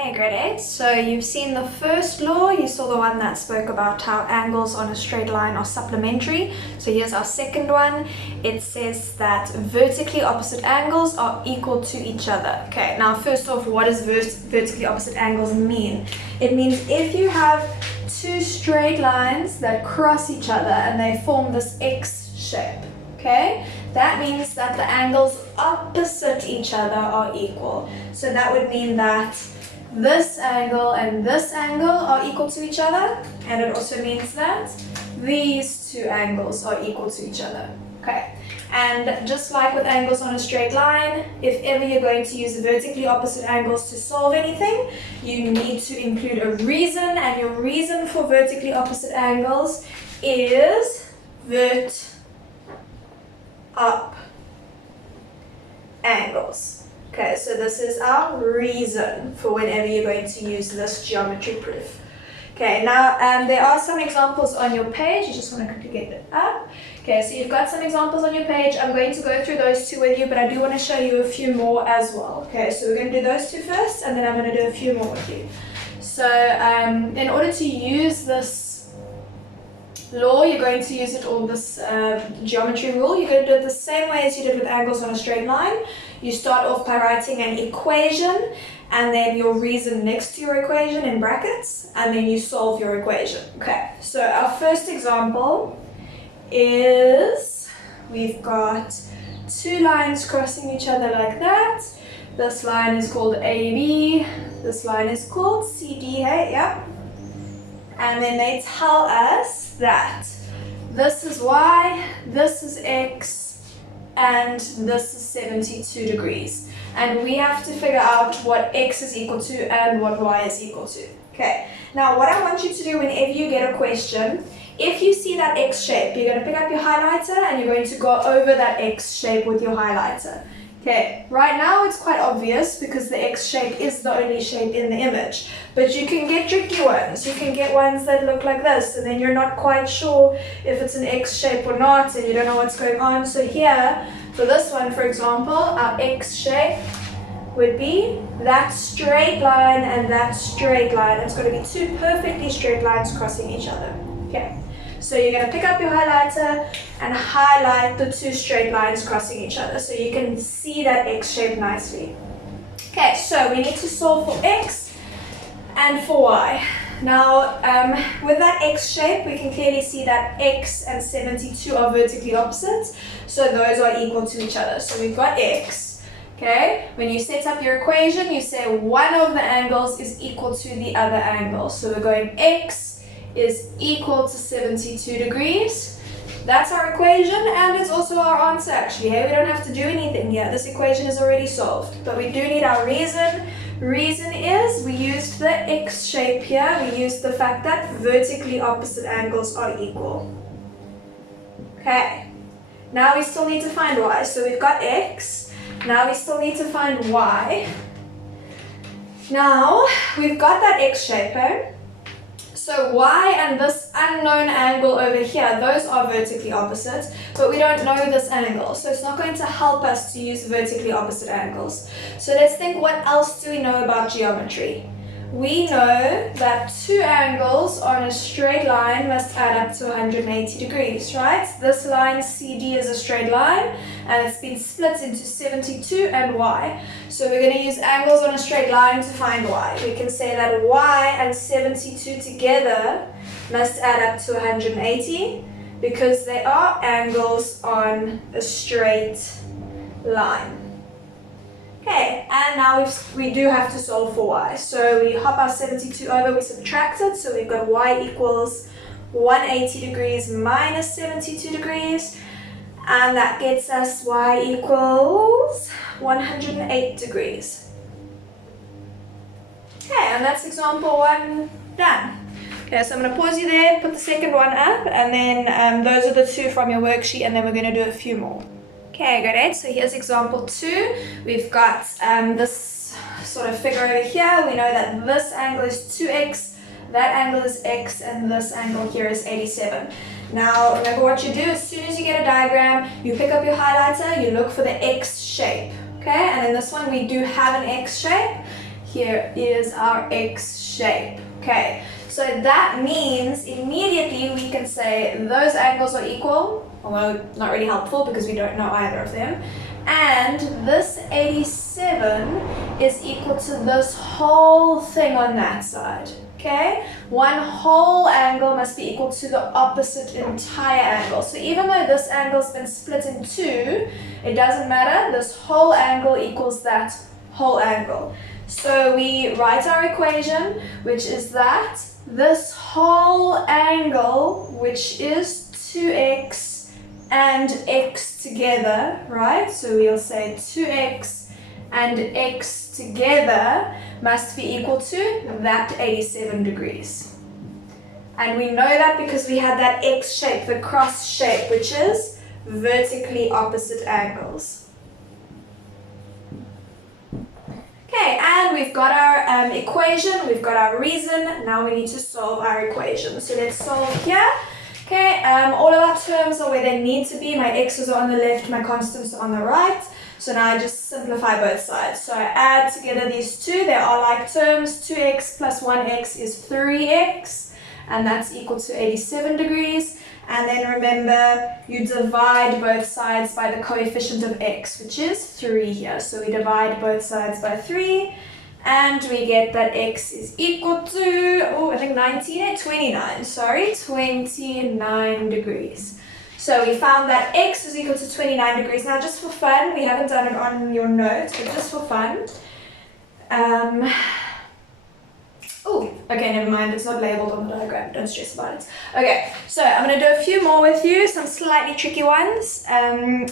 Okay, grade 8. So you've seen the first law, you saw the one that spoke about how angles on a straight line are supplementary. So here's our second one. It says that vertically opposite angles are equal to each other. Okay, now first off, what does vertically opposite angles mean? It means if you have two straight lines that cross each other and they form this X shape, okay, that means that the angles opposite each other are equal. So that would mean that this angle and this angle are equal to each other, and it also means that these two angles are equal to each other. Okay, and just like with angles on a straight line, if ever you're going to use vertically opposite angles to solve anything, you need to include a reason, and your reason for vertically opposite angles is vert up angles. Okay, so this is our reason for whenever you're going to use this geometry proof. Okay, now there are some examples on your page. You just want to quickly get it up. Okay, so you've got some examples on your page. I'm going to go through those two with you, but I do want to show you a few more as well. Okay, so we're going to do those two first, and then I'm going to do a few more with you. So in order to use this law, you're going to use it, or this geometry rule, you're going to do it the same way as you did with angles on a straight line. You start off by writing an equation and then your reason next to your equation in brackets, and then you solve your equation. Okay, so our first example is we've got two lines crossing each other like that. This line is called AB, this line is called CD, hey, yeah. And then they tell us that this is Y, this is X, and this is 72 degrees. And we have to figure out what X is equal to and what Y is equal to. Okay, now what I want you to do whenever you get a question, if you see that X shape, you're going to pick up your highlighter and you're going to go over that X shape with your highlighter. Okay, right now it's quite obvious because the X shape is the only shape in the image. But you can get tricky ones. You can get ones that look like this, and then you're not quite sure if it's an X shape or not, and you don't know what's going on. So here, for this one, for example, our X shape would be that straight line and that straight line. It's going to be two perfectly straight lines crossing each other. Okay. So you're going to pick up your highlighter and highlight the two straight lines crossing each other so you can see that X shape nicely. Okay, so we need to solve for X and for Y. Now, with that X shape, we can clearly see that X and 72 are vertically opposite, so those are equal to each other. So we've got X. Okay, when you set up your equation, you say one of the angles is equal to the other angle. So we're going X is equal to 72 degrees. That's our equation, and it's also our answer actually. Hey, we don't have to do anything here. This equation is already solved, but we do need our reason. Reason is we used the X shape here. We used the fact that vertically opposite angles are equal. Okay, now we still need to find Y. So we've got X. Now we still need to find Y. Now we've got that X shape, eh? So Y and this unknown angle over here, those are vertically opposite, but we don't know this angle, so it's not going to help us to use vertically opposite angles. So let's think, what else do we know about geometry? We know that two angles on a straight line must add up to 180 degrees, right? This line CD is a straight line, and it's been split into 72 and Y. So we're going to use angles on a straight line to find Y. We can say that Y and 72 together must add up to 180 because they are angles on a straight line. Okay, and now we do have to solve for Y. So we hop our 72 over, we subtract it, so we've got Y equals 180 degrees minus 72 degrees, and that gets us Y equals 108 degrees. Okay, and that's example 1 done. Okay, so I'm going to pause you there, put the second one up, and then those are the two from your worksheet, and then we're going to do a few more. Okay, got it. So here's example 2. We've got this sort of figure over here. We know that this angle is 2x, that angle is x, and this angle here is 87. Now, remember what you do, as soon as you get a diagram, you pick up your highlighter, you look for the X shape. Okay, and in this one we do have an X shape. here is our X shape. Okay, so that means immediately we can say those angles are equal, although not really helpful because we don't know either of them. And this 87 is equal to this whole thing on that side. Okay, one whole angle must be equal to the opposite entire angle. So even though this angle's been split in two, it doesn't matter. This whole angle equals that whole angle. So we write our equation, which is that this whole angle, which is 2x and x together, right? So we'll say 2x and x together must be equal to that 87 degrees. And we know that because we had that X shape, the cross shape, which is vertically opposite angles. Okay, and we've got our equation, we've got our reason, now we need to solve our equation. So let's solve here. Okay, all of our terms are where they need to be. My x's are on the left, my constants are on the right. So now I just simplify both sides. So I add together these two, they are like terms. 2x plus 1x is 3x, and that's equal to 87 degrees. And then remember, you divide both sides by the coefficient of x, which is 3 here. So we divide both sides by 3, and we get that x is equal to, oh, I think 29 degrees. So we found that x is equal to 29 degrees. Now just for fun, we haven't done it on your notes, but just for fun. Oh, okay, never mind, it's not labeled on the diagram, don't stress about it. Okay, so I'm going to do a few more with you, some slightly tricky ones, and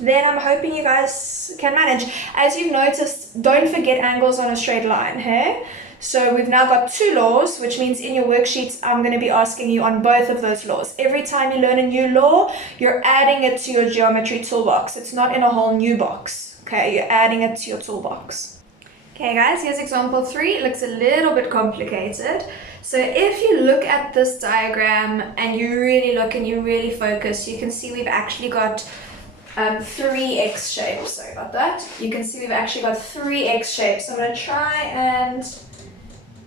then I'm hoping you guys can manage. As you've noticed, don't forget angles on a straight line, hey? So we've now got two laws, which means in your worksheets, I'm going to be asking you on both of those laws. Every time you learn a new law, you're adding it to your geometry toolbox. It's not in a whole new box, okay? You're adding it to your toolbox. Okay guys, here's example 3. It looks a little bit complicated. So if you look at this diagram and you really look and you really focus, you can see we've actually got 3 X shapes. Sorry about that. You can see we've actually got 3 X shapes. I'm going to try and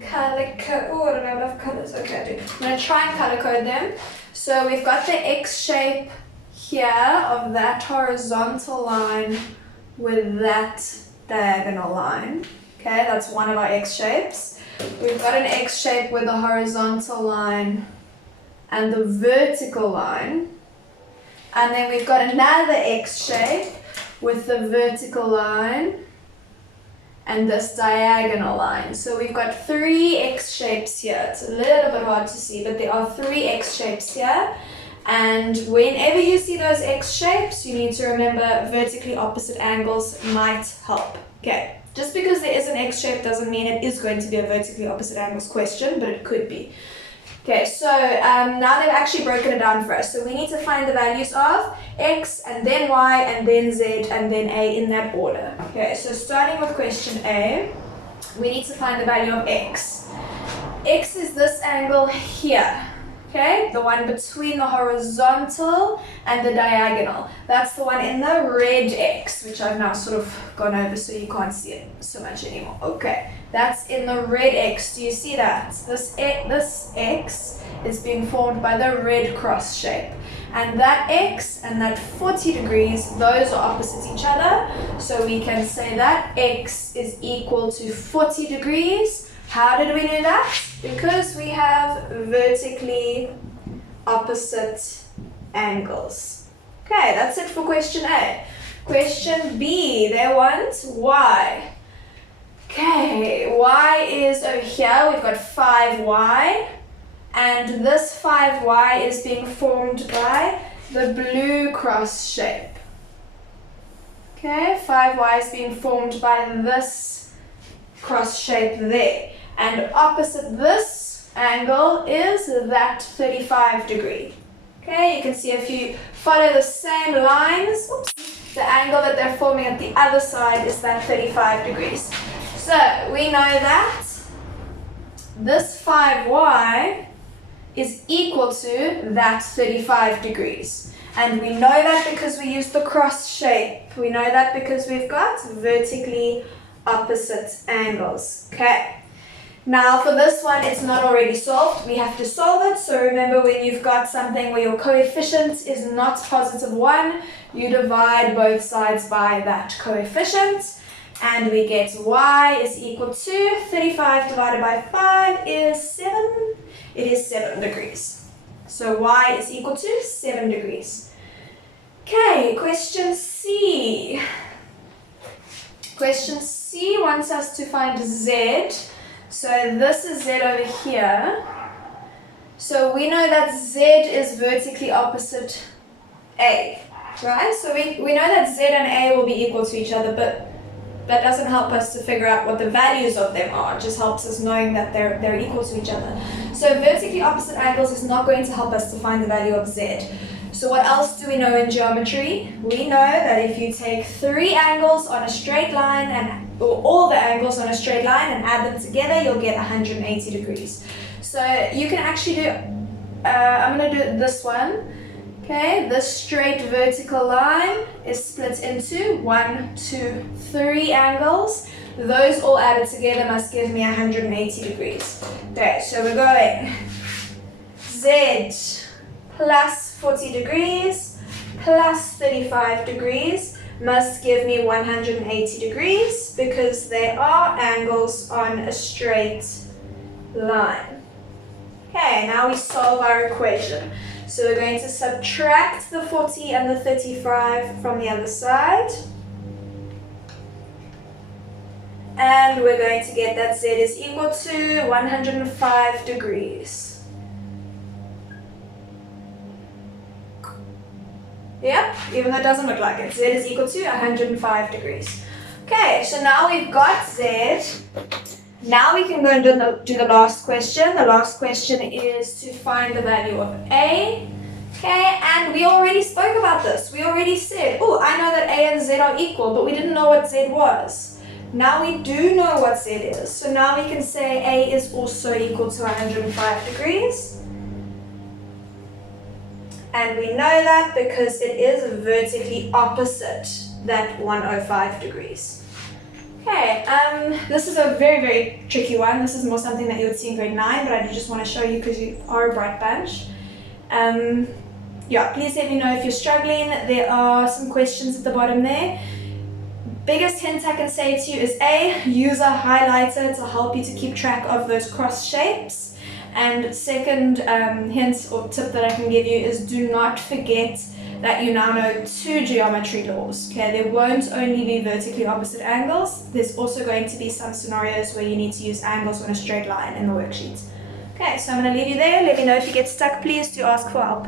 color code. Oh, I don't have enough colors. Okay, I do. I'm going to try and color code them. So we've got the X shape here of that horizontal line with that diagonal line. Okay, that's one of our X shapes. We've got an X shape with the horizontal line and the vertical line. And then we've got another X shape with the vertical line and this diagonal line. So we've got 3 X shapes here. It's a little bit hard to see, but there are 3 X shapes here. And whenever you see those X shapes, you need to remember vertically opposite angles might help. Okay, just because there is an X shape doesn't mean it is going to be a vertically opposite angles question, but it could be. Okay, so now they've actually broken it down for us. So we need to find the values of X and then Y and then Z and then A in that order. Okay, so starting with question A, we need to find the value of X. X is this angle here. Okay, the one between the horizontal and the diagonal. That's the one in the red X, which I've now sort of gone over so you can't see it so much anymore. Okay, that's in the red X. Do you see that? This X is being formed by the red cross shape. And that X and that 40 degrees, those are opposite each other. So we can say that X is equal to 40 degrees. How did we do that? Because we have vertically opposite angles. Okay, that's it for question A. Question B, they want Y. Okay, Y is over here. We've got 5Y. And this 5Y is being formed by the blue cross shape. Okay, 5Y is being formed by this cross shape there. And opposite this angle is that 35 degree. Okay, you can see if you follow the same lines, the angle that they're forming at the other side is that 35 degrees. So we know that this 5Y is equal to that 35 degrees. And we know that because we use the cross shape. We know that because we've got vertically opposite angles. Okay. Now for this one, it's not already solved. We have to solve it. So remember, when you've got something where your coefficient is not positive 1, you divide both sides by that coefficient. And we get y is equal to 35 divided by 5 is 7. It is 7 degrees. So y is equal to 7 degrees. Okay, question C. Question C wants us to find z. So this is z over here. So we know that z is vertically opposite a, right? So we know that z and a will be equal to each other, but that doesn't help us to figure out what the values of them are. It just helps us knowing that they're equal to each other. So vertically opposite angles is not going to help us to find the value of z. So what else do we know in geometry? We know that if you take 3 angles on a straight line, or all the angles on a straight line, and add them together, you'll get 180 degrees. So you can actually do, I'm going to do this one. Okay, this straight vertical line is split into 1, 2, 3 angles. Those all added together must give me 180 degrees. Okay, so we're going z plus 40 degrees plus 35 degrees must give me 180 degrees because they are angles on a straight line. Okay, now we solve our equation. So we're going to subtract the 40 and the 35 from the other side. And we're going to get that z is equal to 105 degrees. Yep, even though it doesn't look like it. Z is equal to 105 degrees. Okay, so now we've got z. Now we can go and do the last question. The last question is to find the value of a. Okay, and we already spoke about this. We already said, oh, I know that a and z are equal, but we didn't know what z was. Now we do know what z is. So now we can say a is also equal to 105 degrees. And we know that because it is vertically opposite that 105 degrees. Okay, this is a very, very tricky one. This is more something that you would see in grade 9, but I do just want to show you because you are a bright bunch. Yeah, please let me know if you're struggling. There are some questions at the bottom there. Biggest hint I can say to you is A, use a highlighter to help you to keep track of those cross shapes. And second hint or tip that I can give you is do not forget that you now know 2 geometry laws. Okay, there won't only be vertically opposite angles. There's also going to be some scenarios where you need to use angles on a straight line in the worksheet. Okay, so I'm going to leave you there. Let me know if you get stuck. Please do ask for help.